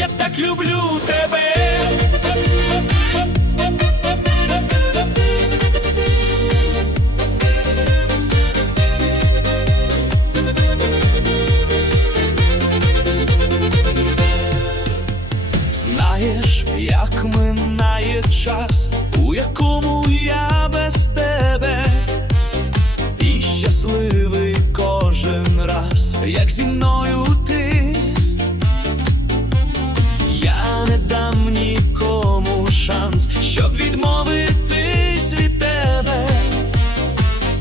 я так люблю тебе. Знаєш, як минає час, у якому я без тебе, і щасливий кожен раз, як зі мною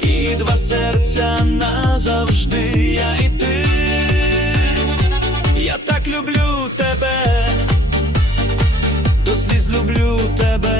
І два серця назавжди, я і ти. Я так люблю тебе, до сліз люблю тебе,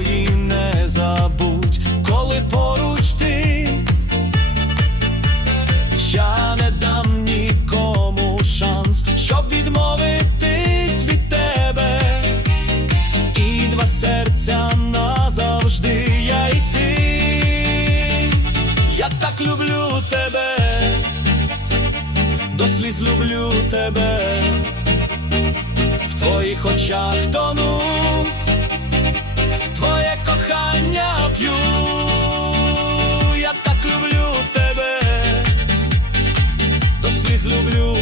якої не забудь, коли поруч ти. Я не дам нікому шанс, щоб відмовитись від тебе, і два серця назавжди, я і ти. Я так люблю тебе до сліз люблю тебе, в твоїх очах тону, до люблю